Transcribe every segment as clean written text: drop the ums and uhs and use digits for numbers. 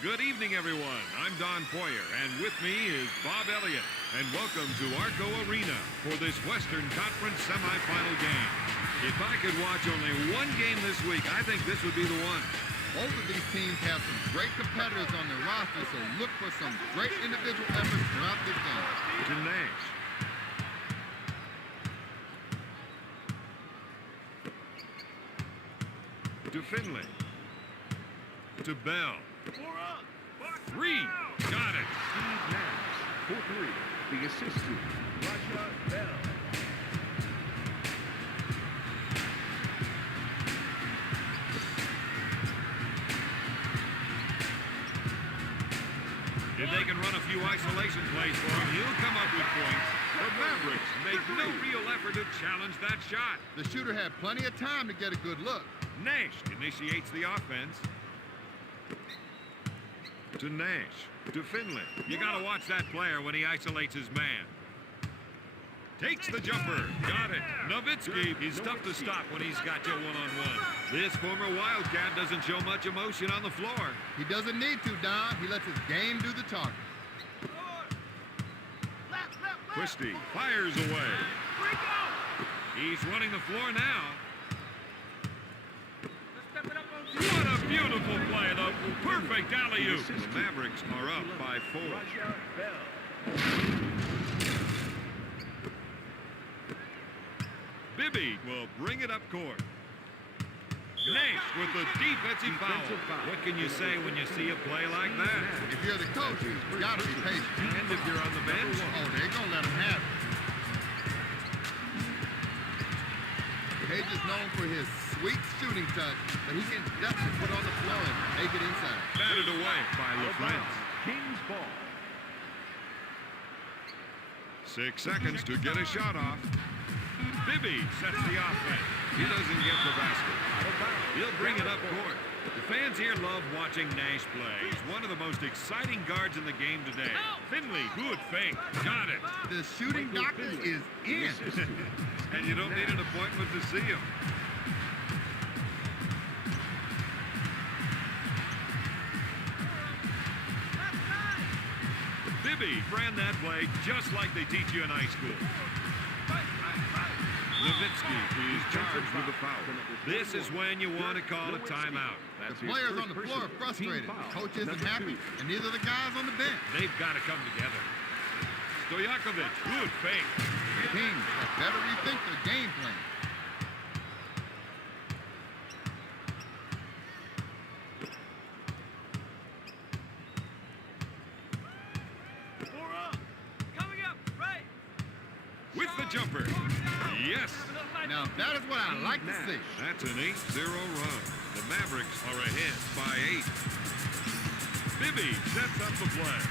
Good evening, everyone. I'm Don Poyer, and with me is Bob Elliott. And welcome to Arco Arena for this Western Conference semifinal game. If I could watch only one game this week, I think this would be the one. Both of these teams have some great competitors on their roster, so look for some great individual efforts throughout this game. To Nash. To Finley. To Bell. 3. Got it. Steve Nash for 3. The assist to Raja Bell. If they can run a few isolation plays for him, he'll come up with points. The Mavericks make no real effort to challenge that shot. The shooter had plenty of time to get a good look. Nash initiates the offense. To Nash. To Finley. You got to watch that player when he isolates his man. Takes the jumper. Got it. Nowitzki is tough to stop when he's got you one-on-one. This former Wildcat doesn't show much emotion on the floor. He doesn't need to, Don. He lets his game do the talking. Christie fires away. He's running the floor now. What a beautiful play, though. Perfect alley-oop. The Mavericks are up by 4. Bibby will bring it up court. Nash with the defensive foul. What can you say when you see a play like that? If you're the coach, you got to be patient. And if you're on the bench, oh, they're going to let him have it. Page is known for his sweet shooting touch, but he can definitely put on the floor and make it inside. batted away by LaFrance. Kings ball. 6 seconds to get a shot off. Bibby sets the offense. He doesn't get the basket. He'll bring it up court. The fans here love watching Nash play. He's one of the most exciting guards in the game today. Finley, good fake. Got it. The shooting doctor is in. And you don't need an appointment to see him. Bibby ran that play just like they teach you in high school. Nowitzki is charged with a foul. This is when you want to call a timeout. The players on the floor are frustrated. The coach isn't happy, and neither are the guys on the bench. They've got to come together. Stojakovic, good fake. Teams had better rethink their game plan. With the jumper. Yes. Now, that is what I like to see. That's an 8-0 run. The Mavericks are ahead by 8. Bibby sets up the play.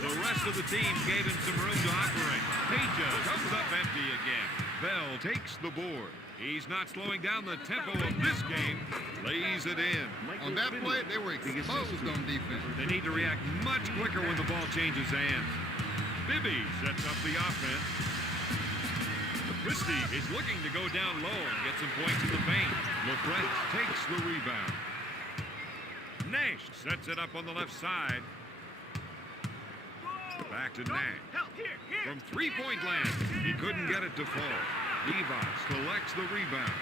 The rest of the team gave him some room to operate. Peja comes up empty again. Bell takes the board. He's not slowing down the tempo of this game. Lays it in. On that play, they were exposed on defense. They need to react much quicker when the ball changes hands. Bibby sets up the offense. Christie is looking to go down low and get some points in the paint. LaFrance takes the rebound. Nash sets it up on the left side. Back to Nash. From three-point land, he couldn't get it to fall. Devos collects the rebound.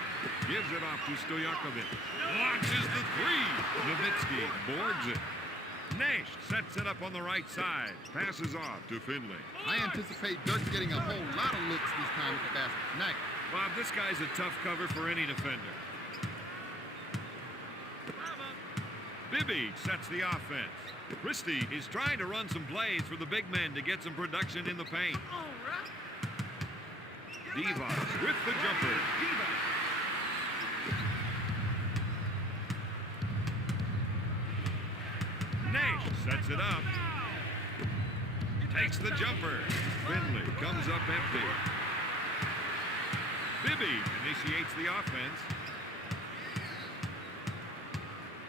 Gives it off to Stojakovic. Launches the 3. Nowitzki boards it. Nash sets it up on the right side. Passes off to Finley. I anticipate Dirk getting a whole lot of looks this time at the basket tonight. Bob, this guy's a tough cover for any defender. Bibby sets the offense. Christie is trying to run some plays for the big men to get some production in the paint. Devos with the jumper. Nash sets it up. Takes the jumper. Finley comes up empty. Bibby initiates the offense.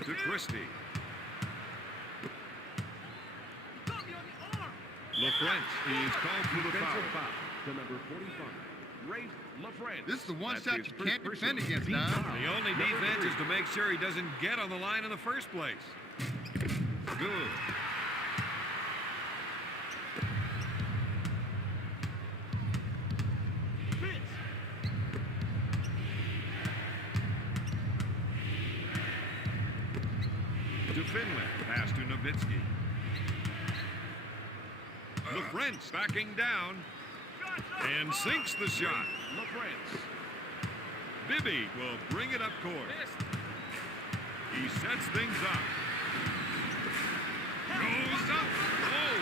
To Christie. LaFrance is called for the foul. To number 45. Rafe LaFrance. This is the one That's shot his you first can't personal defend against, team Don. foul. The only Number defense 3. is to make sure he doesn't get on the line in the first place. Good. To Finley. Pass to Nowitzki. LaFrance backing down and sinks the shot. LaFrance. Bibby will bring it up court. He sets things up. Goes up. Oh,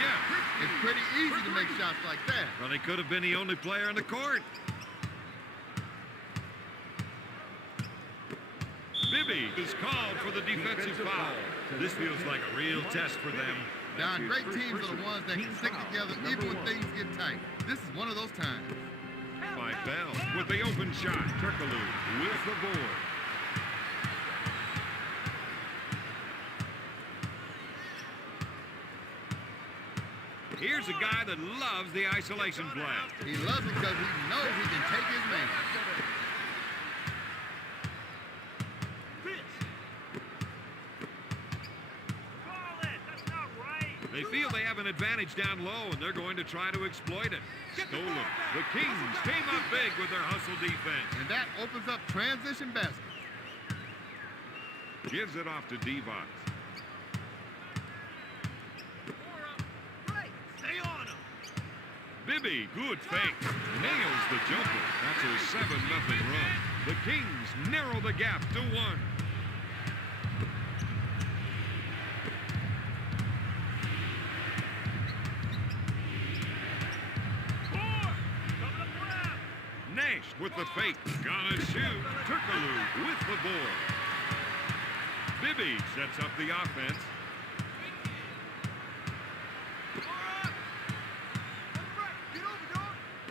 yeah. It's pretty easy to make shots like that. Well, he could have been the only player on the court. Bibby is called for the defensive foul. This feels like a real test for them. Don, great teams are the ones that can stick together even when things get tight. This is one of those times. By Bell with the open shot. Turkoglu with the board. Here's a guy that loves the isolation play. He loves it because he knows he can take his man. They feel they have an advantage down low, and they're going to try to exploit it. Stolen. The Kings came up big with their hustle defense. And that opens up transition baskets. Gives it off to Divac. Bibby, good fake. Nails the jumper. That's a 7-0 run. The Kings narrow the gap to 1. Nash with the fake. Gonna shoot. Turkoglu with the board. Bibby sets up the offense.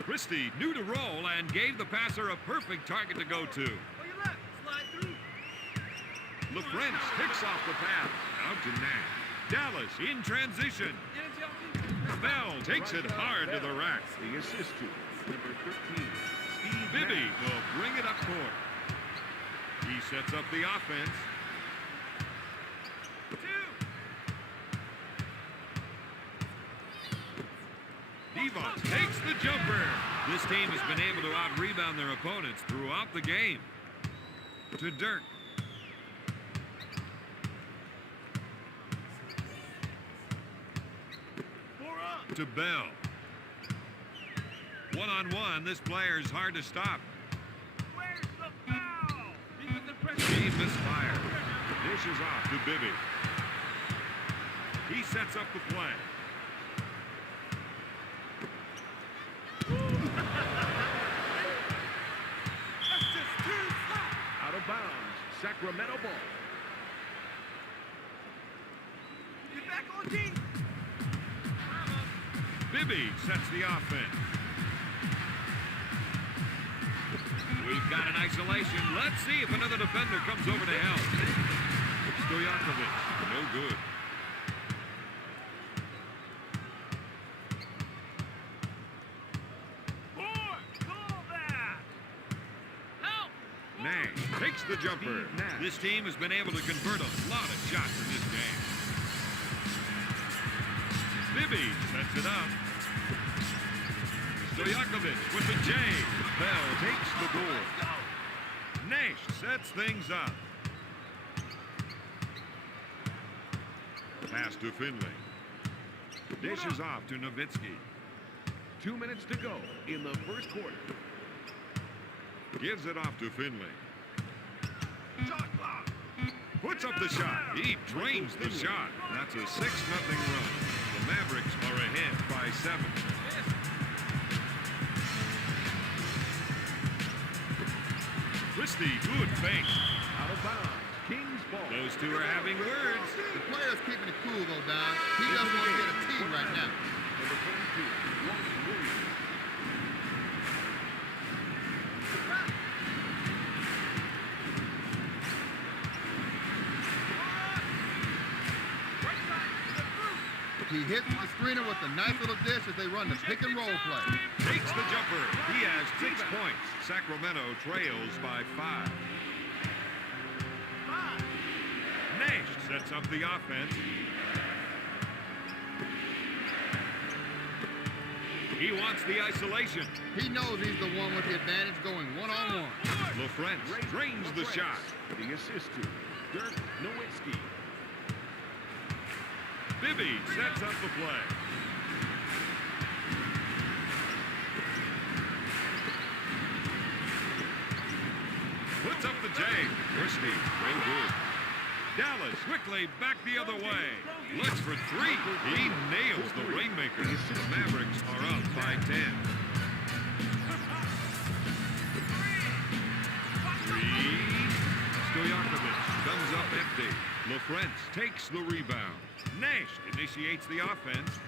Christie knew to roll and gave the passer a perfect target to go to. LaFrance picks off the pass. Out to Nash. Dallas in transition. Bell takes it hard to the rack. The assist to number 13, Steve Bibby Nash. will bring it up court. He sets up the offense. Divac takes the jumper. This team has been able to out-rebound their opponents throughout the game. To Dirk. To Bell. One-on-one, this player is hard to stop. He misfired. Dishes off to Bibby. He sets up the play. Out of bounds. Sacramento ball. Bibby sets the offense. We've got an isolation. Let's see if another defender comes over to help. Stojakovic, no good. Nash takes the jumper. This team has been able to convert a lot of shots in this game. Bibby sets it up. Stojakovic with the J. Bell takes the board. Nash sets things up. Pass to Finley. Dishes off to Nowitzki. 2 minutes to go in the first quarter. Gives it off to Finley. Puts up the shot. He drains the shot. That's a 6-0 run. The Mavericks are ahead by 7. Christie, good fake. Out of bounds. Kings ball. Those two are having words. The player's keeping it cool, though, Don. He doesn't want to get a tee right now. Number 22, Williams. He He hits the screener with a nice little dish as they run the pick and roll play. Takes the jumper. He has 6 points. Sacramento trails by 5. Nash sets up the offense. He wants the isolation. He knows he's the one with the advantage going one-on-one. LaFrentz drains the shot. The assist to Dirk Nowitzki. Bibby sets up the play. Puts up the J. Christie, no good. Dallas quickly back the other way. Looks for 3. He nails the rainmaker. The Mavericks are up by 10. 3. Stojakovic comes up empty. LaFrentz takes the rebound. Nash initiates the offense.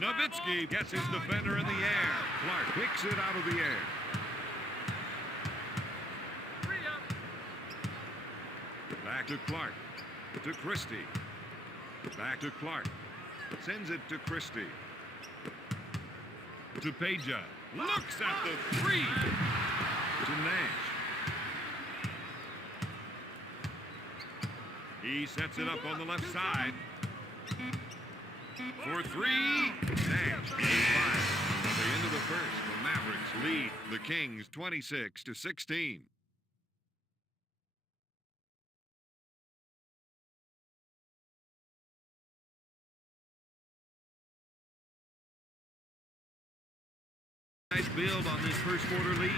Nowitzki gets his defender in the air. Clark picks it out of the air. Back to Clark. To Christie. Back to Clark. Sends it to Christie. To Peja. Looks at the 3. To Nash. He sets it up on the left side. For 3. Nash. 5. At the end of the first, the Mavericks lead the Kings 26-16. Nice build on this first quarter lead.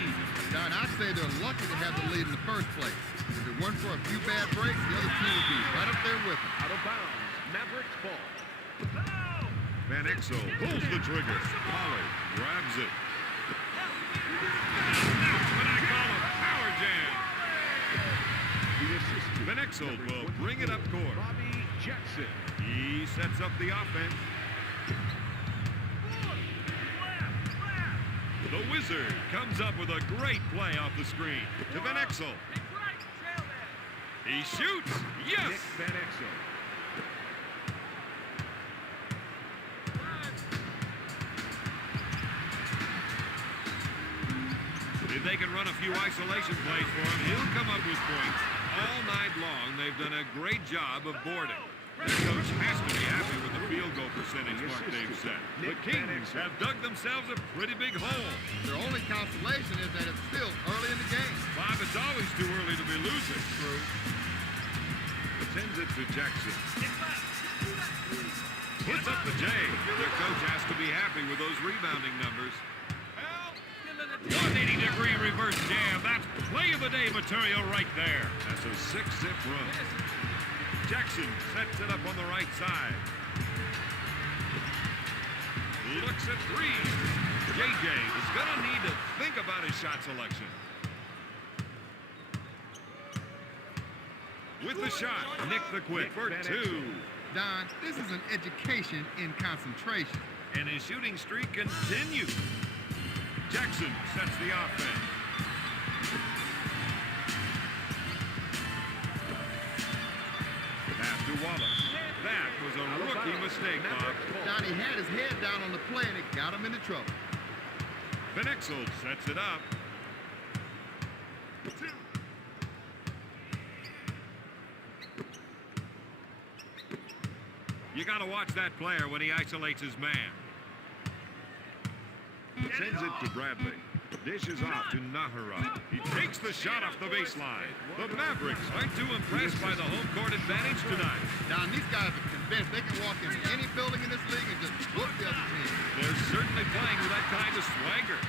Don, I'd say they're lucky to have the lead in the first place. If it weren't for a few bad breaks, the other team would be right up there with them. Out of bounds. Mavericks ball. Van Exel pulls the trigger. Pollard grabs it. That's what I call a power jam. The assist to Van Exel will bring it up court. Bobby Jackson. He sets up the offense. The Wizard comes up with a great play off the screen to Van Exel. He shoots. Yes! Nick Van Exel. If they can run a few isolation plays for him, he'll come up with points. All night long, they've done a great job of boarding. The coach has to be happy with the field goal percentage mark they've set. The Kings have dug themselves a pretty big hole. Their only consolation is that it's still early in the game. Bob, it's always too early to be losing. True. Sends it to Jackson. Puts up the J. Their coach has to be happy with those rebounding numbers. 180-degree reverse jam. That's play of the day material right there. That's a 6-zip run. Jackson sets it up on the right side. Looks at 3. JJ is going to need to think about his shot selection. With the shot, Nick the Quick for 2. Don, this is an education in concentration. And his shooting streak continues. Jackson sets the offense. Pass to Wallace. That was a rookie mistake, Bob. Don, he had his head down on the play and it got him into trouble. Van Exel sets it up. 2. You got to watch that player when he isolates his man. Sends it to Bradley. Dishes off to Nahara. He takes the shot off the baseline. The Mavericks aren't too impressed by the home court advantage tonight. Don, these guys are convinced they can walk into any building in this league and just whoop the other team. They're certainly playing with that kind of swagger.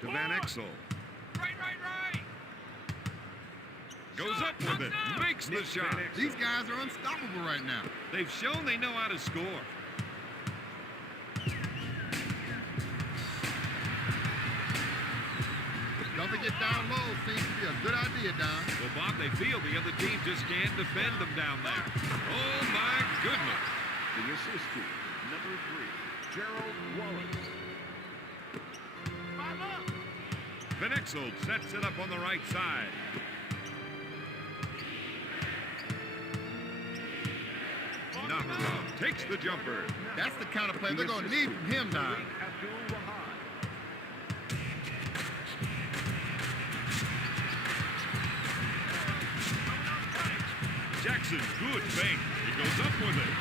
To Van Exel. Goes up with it, makes the shot. These guys are unstoppable right now. They've shown they know how to score. Dumping it down low seems to be a good idea, Don. Well, Bob, they feel the other team just can't defend them down there. Oh, my goodness. The assist to number 3, Gerald Wallace. Van Exel sets it up on the right side. Nahara takes the jumper. That's the kind of play they're going to need from him now. Jackson, good fake. He goes up with it.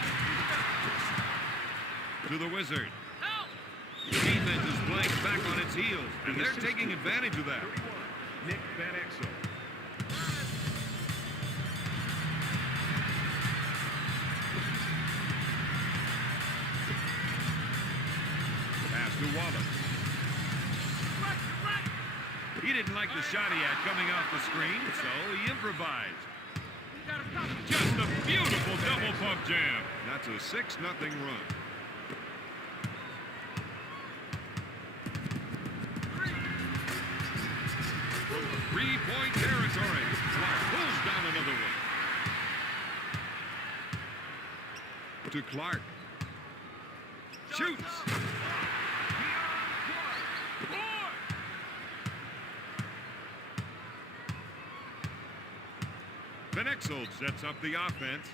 To the Wizard. The defense is playing back on its heels, and they're taking advantage of that. Nick Van Exel. Pass to Wallace. He didn't like the shot he had coming off the screen, so he improvised. Just a beautiful double pump jam. That's a 6-0 run. Three-point territory. Clark pulls down another one. To Clark. Shoots. Van Exel sets up the offense.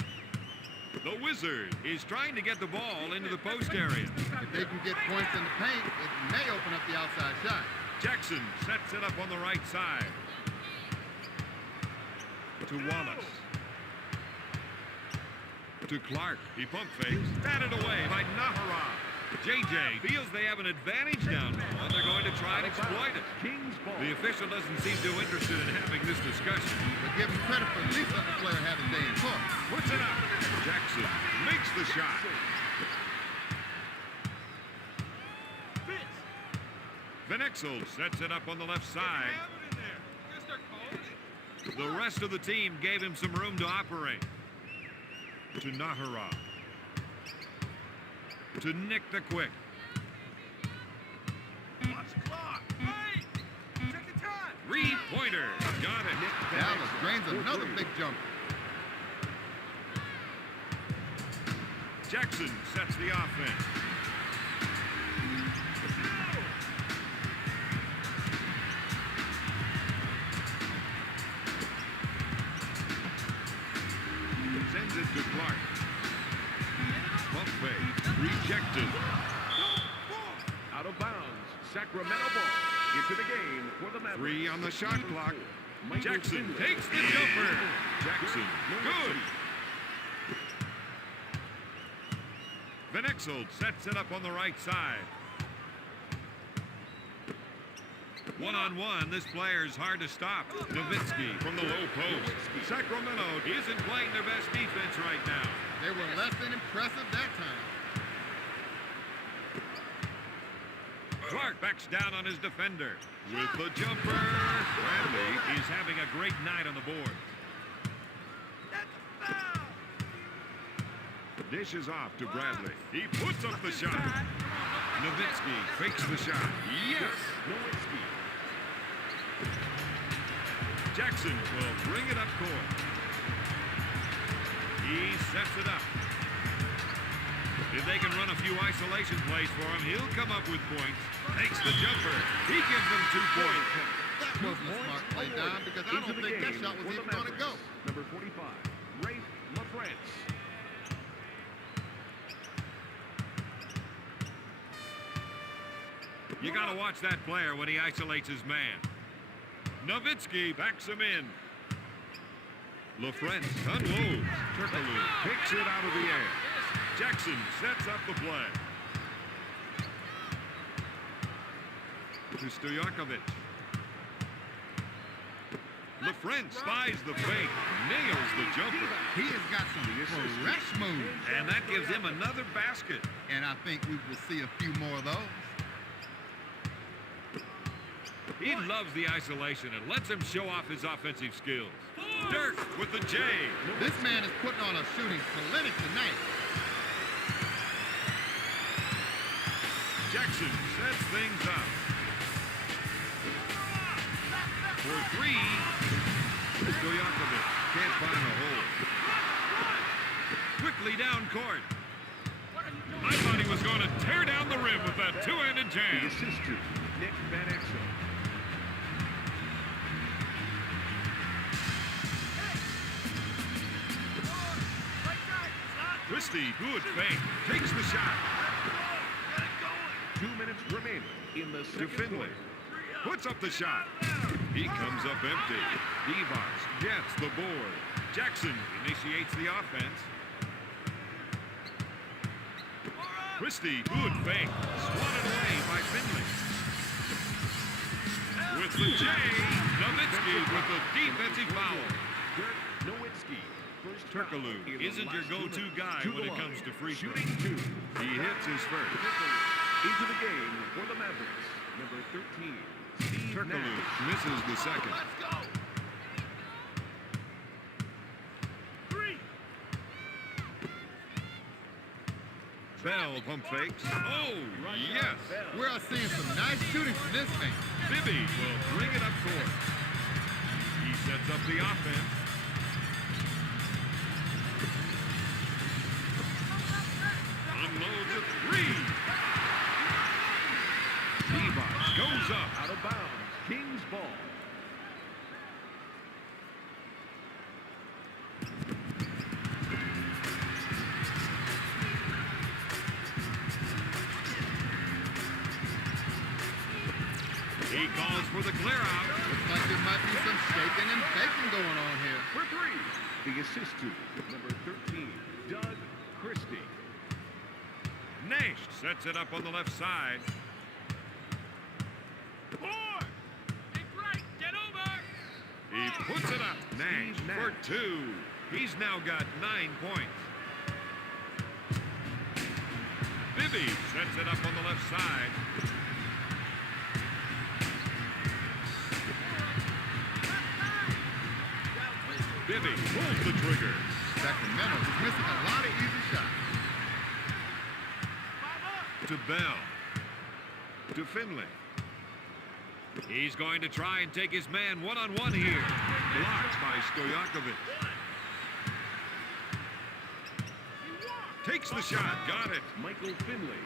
The Wizard is trying to get the ball into the post area. If they can get points in the paint, it may open up the outside shot. Jackson sets it up on the right side. To Wallace. To Clark. He pump fakes. Batted away by Nahara. JJ feels they have an advantage down low, and they're going to try and exploit it. The official doesn't seem too interested in having this discussion. But give him credit for at least letting the player have his day in court. Puts it up. Jackson makes the shot. Van Exel sets it up on the left side. The rest of the team gave him some room to operate. To Nahara. To Nick the Quick. Watch the clock. Hey, check the time. Three-pointer. Got it. Dallas drains another big jump. Jackson sets the offense. Sends it to Clark. Pump fake. Rejected. Out of bounds. Sacramento ball into the game for the Mavericks. 3 on the shot clock. Jackson takes the jumper. Jackson, good. Van Exel sets it up on the right side. One-on-one, this player's hard to stop. Nowitzki from the low post. Sacramento isn't playing their best defense right now. They were less than impressive that time. Clark backs down on his defender. With the jumper, Bradley is having a great night on the board. Dishes off to Bradley. He puts up the shot. Nowitzki fakes the shot. Yes! Nowitzki. Jackson will bring it up court. He sets it up. If they can run a few isolation plays for him, he'll come up with points. Takes the jumper. He gives them 2 points. That wasn't a smart play, Don, because I don't think that shot was even going to go. Number 45, Rafe LaFrance. You got to watch that player when he isolates his man. Nowitzki backs him in. LaFrance unloads. Turkoglu picks it out of the air. Jackson sets up the play. To Stojakovic. LaFrance spies the fake. Nails the jumper. He has got some fresh moves. And that gives him another basket. And I think we will see a few more of those. He loves the isolation and lets him show off his offensive skills. Dirk with the J. This man is putting on a shooting clinic tonight. Jackson sets things up. For 3, Stojakovic can't find a hole. Quickly down court. I thought he was going to tear down the rim with that two-handed The jam. assist to Nick Van Exel. Christie, good fake. Takes the shot. 2 minutes remaining in the To second Finley. quarter. Puts up the shot. He comes up empty. Devos gets the board. Jackson initiates the offense. Christie, good fake. Swatted away by Finley. With the J, Nowitzki with the defensive foul. Dirk Nowitzki. First Turkoglu foul in the isn't your last 2 go-to minutes. guy To when the it comes line. to free throws. Shooting 2. He hits his first. Into the game for the Mavericks. Number 13, Steve Turkoglu Nash. misses the second. Bell pump fakes. Oh, yes. We're seeing some nice shooting from this man. Bibby will bring it up court. He sets up the offense. Unloads a three. Devos goes up. Out of bounds. Kings ball. He calls for the clear out. Looks like there might be some shaking and baking going on here. For 3. The assist to number 13, Doug Christie. Nash sets it up on the left side. He puts it up. Nash for 2. He's now got 9 points. Bibby sets it up on the left side. Bibby pulls the trigger. Sacramento is missing a lot of easy shots. To Bell. To Finley. He's going to try and take his man one-on-one here. Blocked by Stojakovic. Takes the shot. Got it. Michael Finley.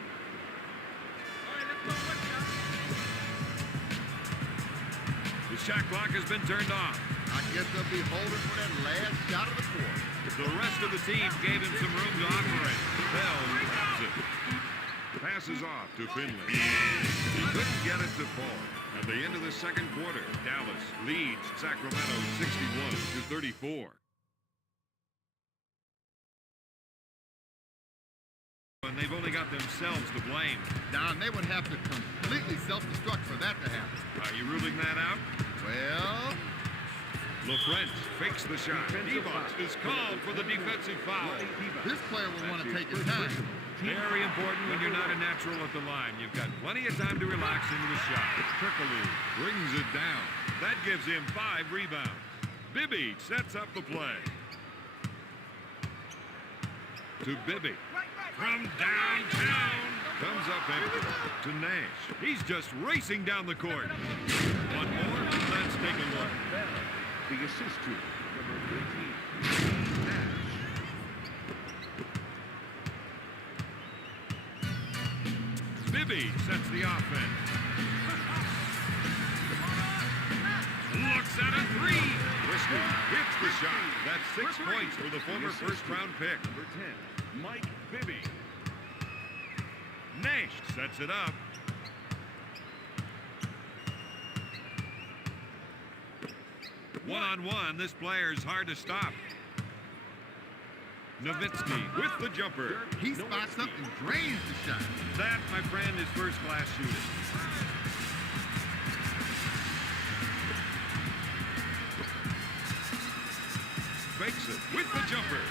The shot clock has been turned off. I guess they'll be holding for that last shot of the quarter. The rest of the team gave him some room to operate. Bell grabs it. Passes off to Finley. He couldn't get it to fall. At the end of the second quarter, Dallas leads Sacramento 61-34. And they've only got themselves to blame. Don, they would have to completely self-destruct for that to happen. Are you ruling that out? Well, LaFrentz fakes the shot. Defensive Devos foul. is called for the defensive foul. this player will want to take his time. Very important when you're not a natural at the line. You've got plenty of time to relax into the shot. Turkoglu brings it down. That gives him 5 rebounds. Bibby sets up the play. To Bibby. From downtown. Comes up empty. To Nash. He's just racing down the court. One more. Let's take a look. The assist to number 13, Steve Nash. Bibby sets the offense. Looks at a 3. Christie hits the shot. That's 6 points for the former first-round pick. Number 10, Mike Bibby. Nash sets it up. One-on-one, this player's hard to stop. Nowitzki with the jumper. He spots up and drains the shot. That, my friend, is first-class shooting. Fakes it with the jumper.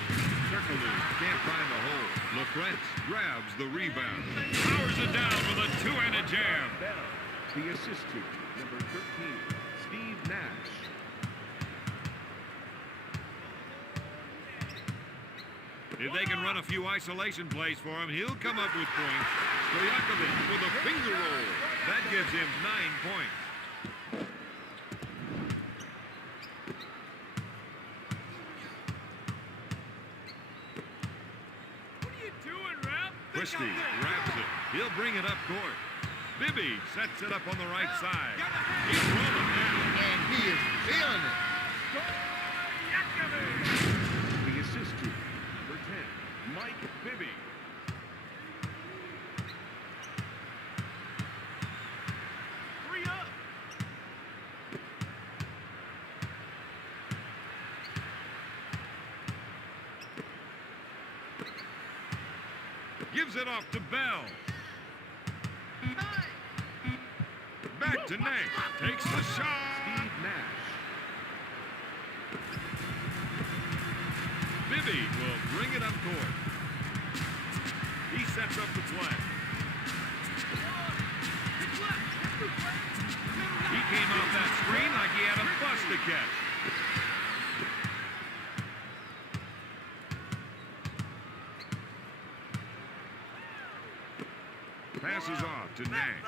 Turkoglu can't find the hole. LaFrentz grabs the rebound. Powers it down with a two-handed jam. Bell. The assist to number 13, Steve Nash. If they can run a few isolation plays for him, he'll come up with points. Stojakovic with a finger roll. That gives him 9 points. What are you doing, Ralph? Christie grabs it. He'll bring it up court. Bibby sets it up on the right side. He's rolling down. And he is feeling it. The assist to number 10, Mike Gives it off to Bell. Back to Nash. Takes the shot. Steve Nash. Bibby will bring it up court. He sets up the play. He came off that screen like he had a bus to catch. Passes off to Nash.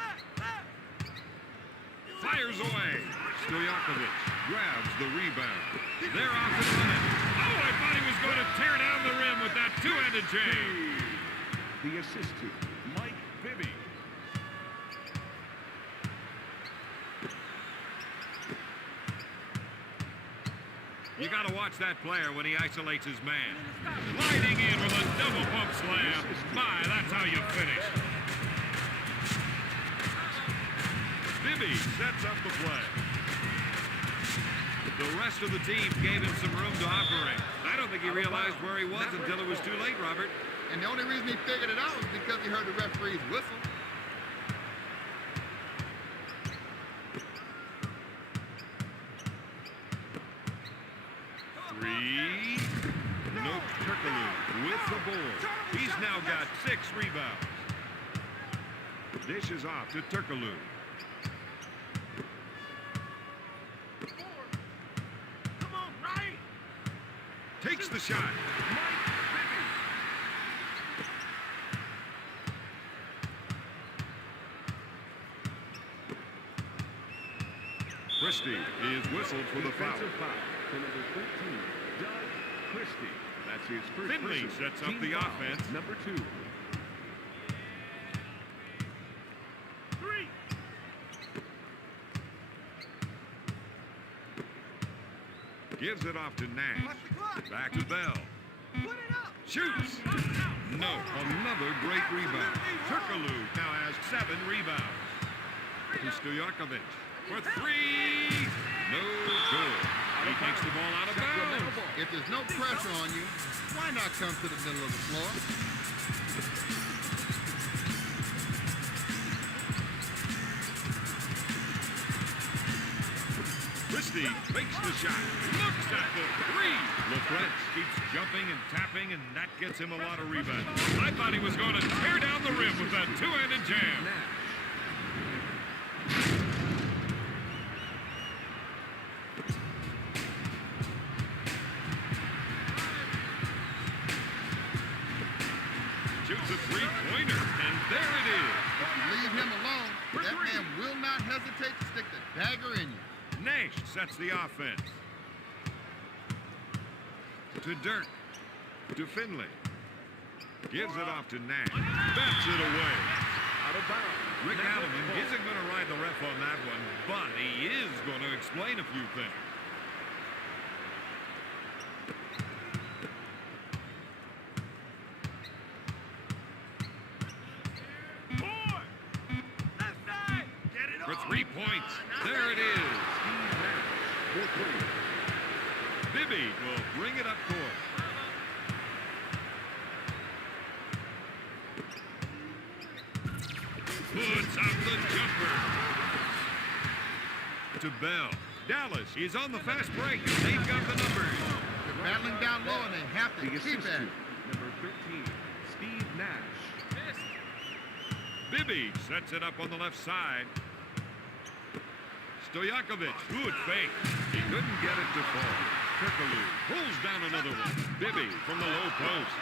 Fires away. Stojakovic grabs the rebound. They're off and running. Oh, I thought he was going to tear down the rim with that two-handed jam. The assist to Mike Bibby. You got to watch that player when he isolates his man. Sliding in with a double pump slam. My, that's how you finish. Bibby sets up the play. The rest of the team gave him some room to operate. I don't think he realized where he was until it was too late, Robert. And the only reason he figured it out was because he heard the referee's whistle. Three. Nope, Turkaloo with the board. He's now got 6 rebounds. Dishes off to Turkaloo. Come on, right. Takes the shot. Christie is whistled for the foul. Defensive foul to number 13, Doug Christie. That's his first Finley personal sets up team the foul. offense. Number 2. 3. Gives it off to Nash. Watch the clock. Back to Bell. Put it up. Shoots. No, another great rebound. Turkaloo now has 7 rebounds. To Stojakovic for 3. No good. He takes the ball out of bounds. If there's no pressure on you, why not come to the middle of the floor? Christie fakes the shot. Looks at the 3. LaFrance keeps jumping and tapping, and that gets him a lot of rebounds. I thought he was going to tear down the rim with that two-handed jam. Shoots a three-pointer, and there it is. If you leave him alone, that man will not hesitate to stick the dagger in you. Nash sets the offense. To Dirk. To Finley. Gives it off to Nash. Bats it away. Out of bounds. Rick Allen isn't going to ride the ref on that one, but he is going to explain a few things. For 3 points. There it is. Bibby will bring it up court. Puts up the jumper. To Bell. Dallas is on the fast break. They've got the numbers. They're battling down low and they have to The keep assist at to it. number 13, Steve Nash. Bibby sets it up on the left side. Stojakovic, good fake. He couldn't get it to fall. Turkaloo pulls down another one. Bibby from the low post.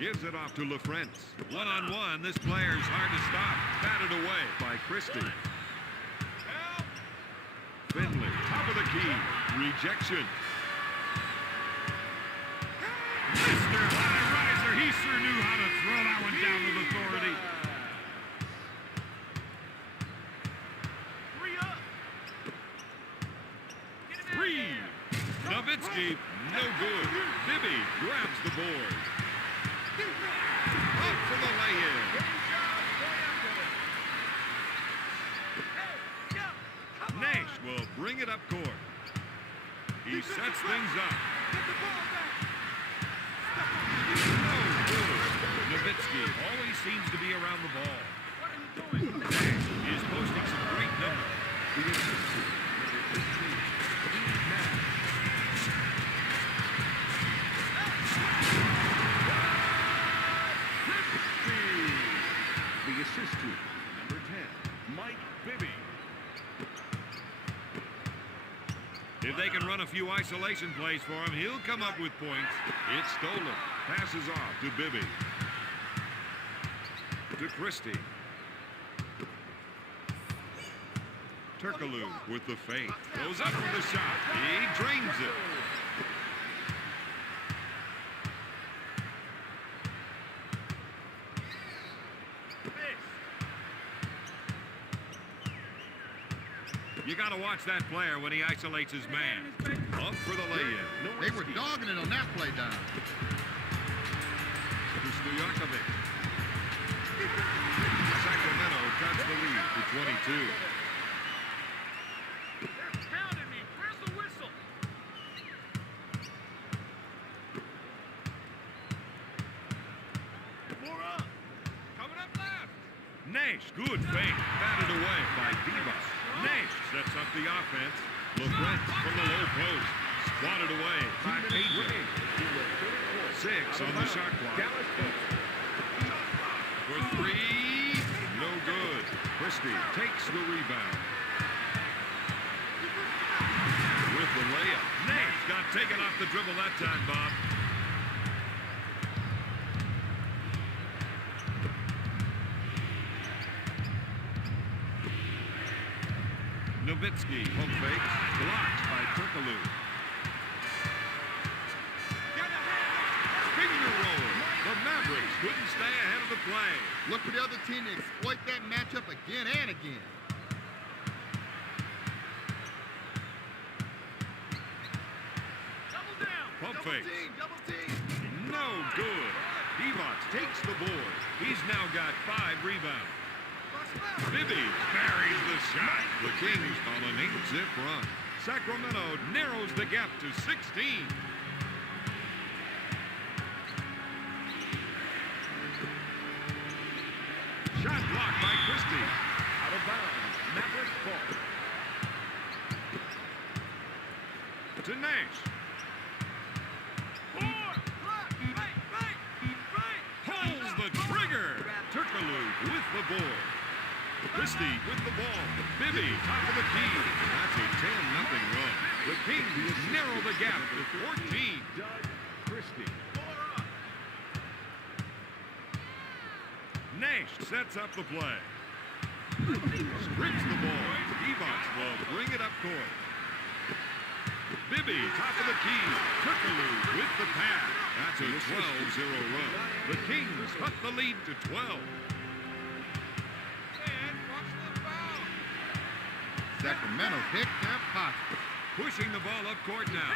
Gives it off to LaFrance. One-on-one, this player's hard to stop. Batted away by Christie. Finley, top of the key. Rejection. Mr. High Riser, he sure knew how to throw that one down with authority. 3. Nowitzki, no good. Bibby grabs the board. Up for the lay-in. Nash will bring it up court. He sets things up. No good. Nowitzki always seems to be around the ball. What are you doing? Nash is posting some great numbers. The assistant, number 15, Steve Nash. The assistant, number 10, Mike Bibby. If they can run a few isolation plays for him, he'll come up with points. It's stolen. Passes off to Bibby. To Christie. Turkaloo with the fake. Goes up with the shot. He drains it. You got to watch that player when he isolates his man. Up for the lay-in. They were dogging it on that play down. To Stojakovic. Sacramento cuts the lead to 22. They're pounding me. Where's the whistle? More up. Coming up left. Nash, good fake. Batted away by Divas. Nash sets up the offense. LeBrent from the low post. Swatted away by Pedro. 6 on the shot clock. For 3. No good. Christie takes the rebound. With the layup. Nash got taken off the dribble that time, Bob. Nowitzki, pump fakes, blocked by Turkaloo. Finger roll. The Mavericks couldn't stay ahead of the play. Look for the other team to exploit that matchup again and again. Double down. Pump Double fakes. team. Double team. No good. Divac takes the board. He's now got 5 rebounds. Bibby buries the shot. The Kings on an 8-zip run. Sacramento narrows the gap to 16. Shot blocked by Christie. Out of bounds, Mavericks ball. To Nash. Pulls the trigger. Turkaloo with the board. Christie with the ball. Bibby, top of the key. That's a 10-0 run. The Kings narrow the gap to 14. Doug Christie. Nash sets up the play. Strips the ball. Divac will bring it up court. Bibby, top of the key. Turkaloo with the pass. That's a 12-0 run. The Kings cut the lead to 12. Sacramento picked their pocket. Pushing the ball up court now.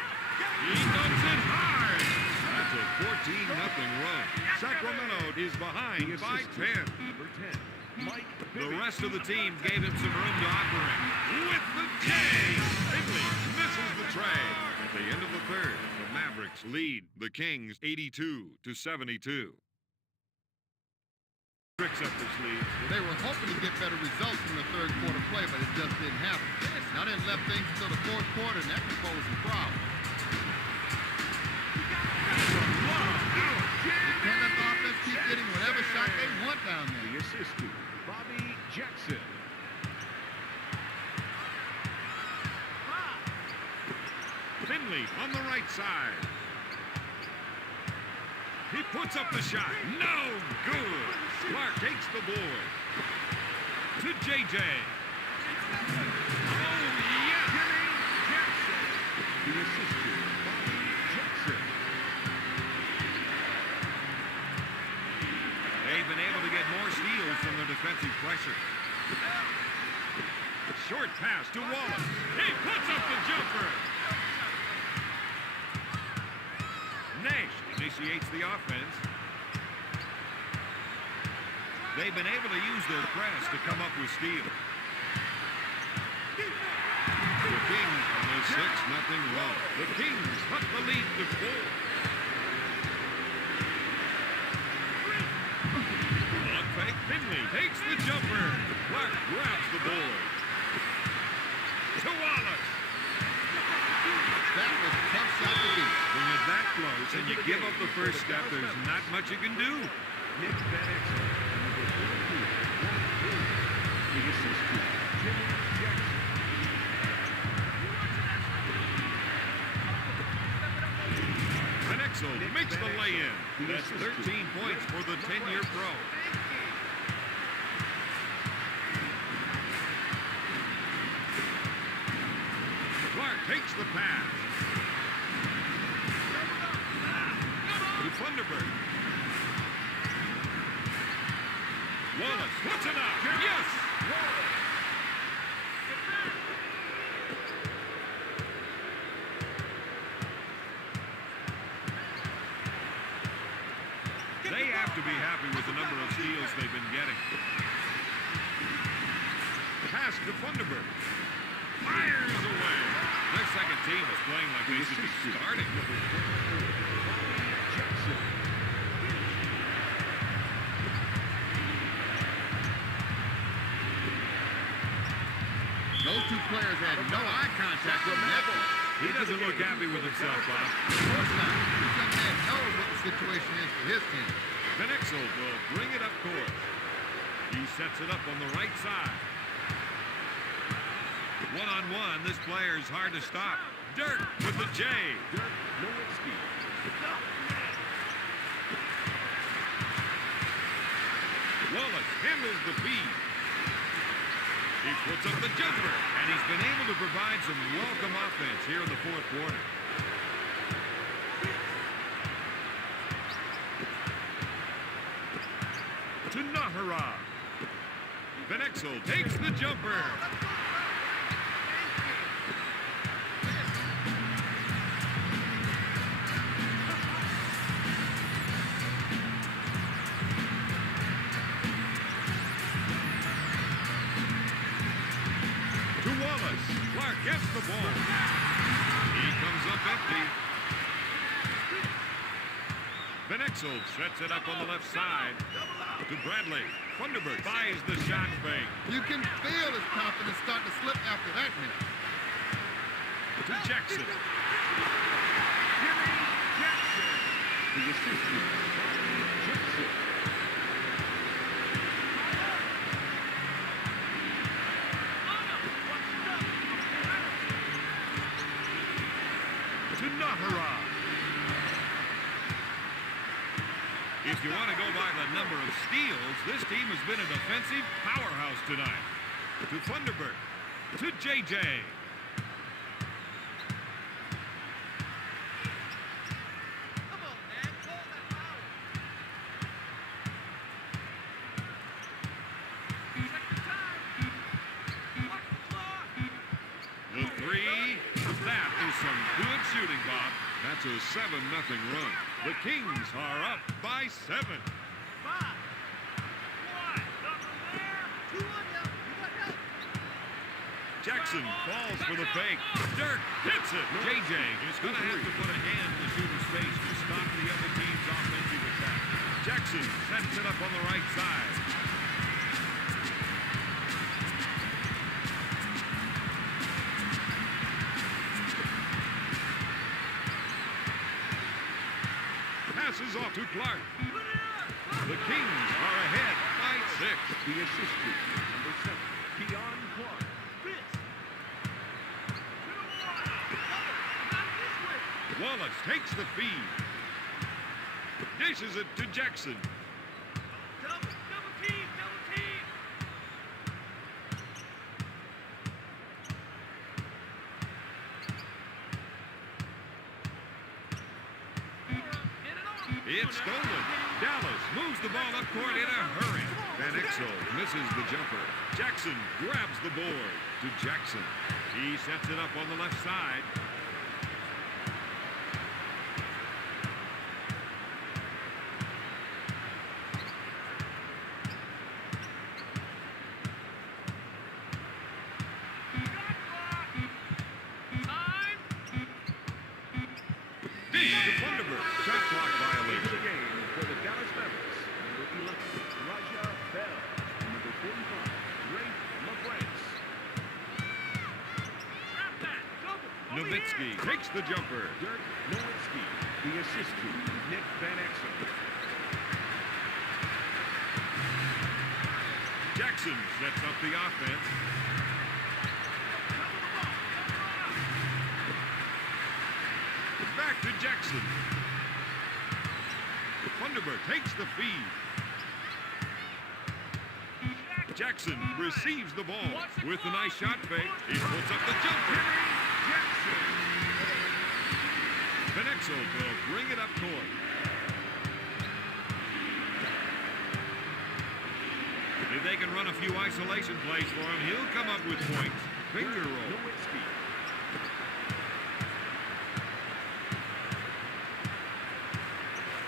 He dumps it hard. That's a 14-0 run. Sacramento is behind by 10. Number 10, Mike The Bibby. rest of the team gave him some room to operate. With the J. Bigley misses the tray. At the end of the third, the Mavericks lead the Kings 82-72. Tricks up their sleeves. They were hoping to get better results from the third quarter play, but it just didn't happen. Now they left things until the fourth quarter, and that can pose some problems. They can't let the offense keep getting whatever shot they want down there. The assistant, Bobby Jackson. Finley on the right side. He puts up the shot. No good. Clark takes the board. To JJ. Oh, yeah. Jimmy Jackson. The assistant, Bobby Jackson. They've been able to get more steals from their defensive pressure. Short pass to Wallace. He puts up the jumper. Nash initiates the offense. They've been able to use their press to come up with steals. The Kings on a 6-0 run. The Kings cut the lead to 4. Finley takes the jumper. Clark grabs the board. To Wallace. That was a tough shot to beat. When you're that close and you give up the first step, there's not much you can do. Nick Bennett, number 42, the assistant, Jimmy Jackson. Benexel makes the lay-in. That's 13 points for the 10-year pro. Clark takes the pass. To Thunderbird. Wallace puts it up. Yes! They have to be happy with the number of steals they've been getting. Pass to Thunderbird. Fires away. Their second team is playing like they should be starting. Jackson. Those two players had no eye contact with that. He doesn't look happy with himself, Bob. Of course not. This young man knows what the situation is for his team. Benexel will bring it up court. He sets it up on the right side. One-on-one, this player's hard to stop. Dirk with the J. Dirk Nowitzki. Wallace handles the feed. He puts up the jumper, and he's been able to provide some welcome offense here in the fourth quarter. To Nahara. Benexel takes the jumper. To Wallace. Clark gets the ball. He comes up empty. Benexel sets it up on the left side. To Bradley. Thunderbird buys the shot fake. You can feel his confidence start to slip after that minute. To Jackson. Jimmy Jackson. The assistant, Jackson. To Nahara. If you want to go by the number of steals, this team has been a defensive powerhouse tonight. To Thunderbird. To JJ. Come on, man. Call that foul. Check the time. Watch the clock. The three. That is some good shooting, Bob. That's a 7-0 run. The Kings are up by 7. 5. 1. Nothing there. 2 on you. You got help. Jackson falls for the fake. Dirk hits it. JJ is going to have to put a hand in the shooter's face to stop the other team's offensive attack. Jackson sets it up on the right side. Passes off to Clark. The Kings are ahead by 6. The assistant, number 7, Keon Clark. Wallace takes the feed. Dishes it to Jackson. Double team. It's stolen. Dallas moves the ball up court in a hurry. Van Exel misses the jumper. Jackson grabs the board to Jackson. He sets it up on the left side. Dish to Thunderbird. Shot clock Into violation. the game for the Dallas Mavericks, number 11, Raja Bell. Nowitzki takes the jumper. Dirk Nowitzki, the assist to Nick Van Exel. Jackson sets up the offense. Back to Jackson. Thunderbird takes the feed. Jackson receives the ball with a nice shot fake. He puts up the jumper. Jackson. Van Exel will bring it up court. If they can run a few isolation plays for him, he'll come up with points. Finger roll. Nowitzki.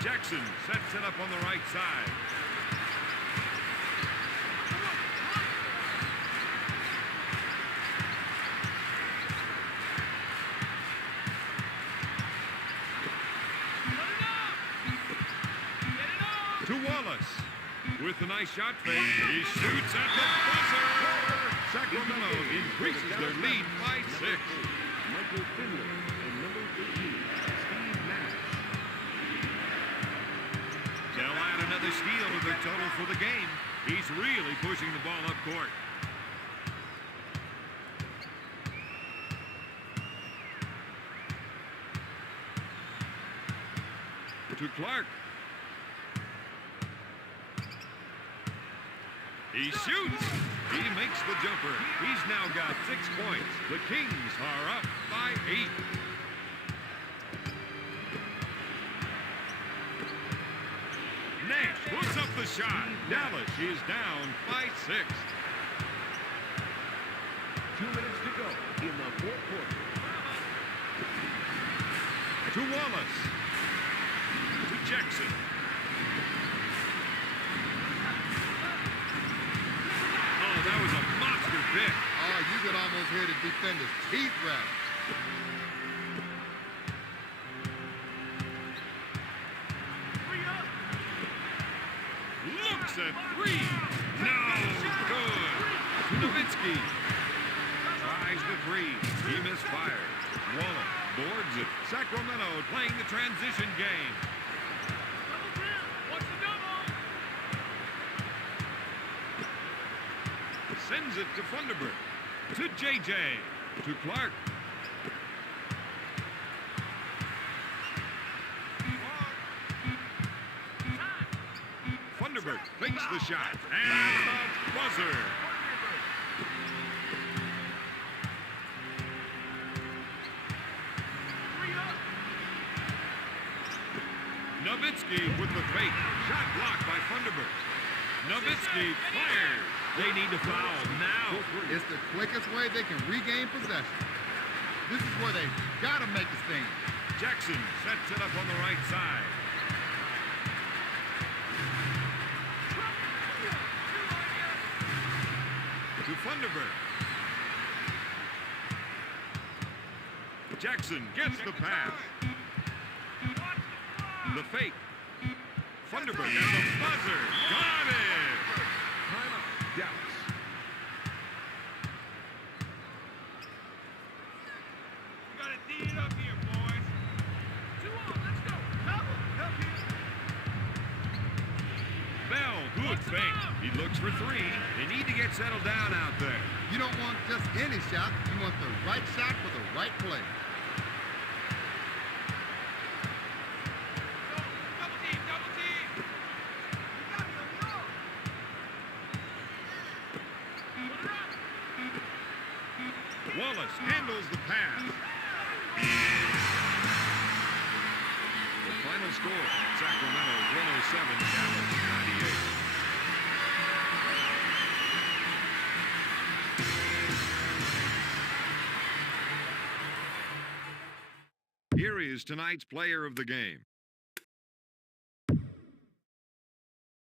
Jackson sets it up on the right side. To Wallace. With a nice shot fake, he shoots at the buzzer. Sacramento increases their lead by 6. Michael Finley and number 18, Steve Nash. They'll add another steal to their total for the game. He's really pushing the ball up court. To Clark. He shoots. He makes the jumper. He's now got 6 points. The Kings are up by 8. Nash puts up the shot. Dallas is down by 6. 2 minutes to go in the fourth quarter. To Wallace. To Jackson. Oh, that was a monster pick. Oh, you could almost hear the defender's teeth rattle. Looks at 3. No good. Nowitzki tries the 3. He misfired. Wallace boards it. Sacramento playing the transition game. Sends it to Thunderbird. To JJ. To Clark. Thunderbird fakes the shot. And the buzzer. Nowitzki with the fake. Shot blocked by Thunderbird. Nowitzki fires. They need to foul now. It's the quickest way they can regain possession. This is where they gotta make a stand. Jackson sets it up on the right side. To Thunderbird. Jackson gets the pass. The fake. Thunderbird has a buzzer. Got it. Timeout, Dallas. We gotta D it up here, boys. 2 on, let's go. Help here. Bell, good fake. He looks for 3. They need to get settled down out there. You don't want just any shot. You want the right shot for the right play. Double team, double team. We got me on the arm. Put it up. Wallace handles the pass. The final score, Sacramento 107, Dallas 98. Here is tonight's player of the game.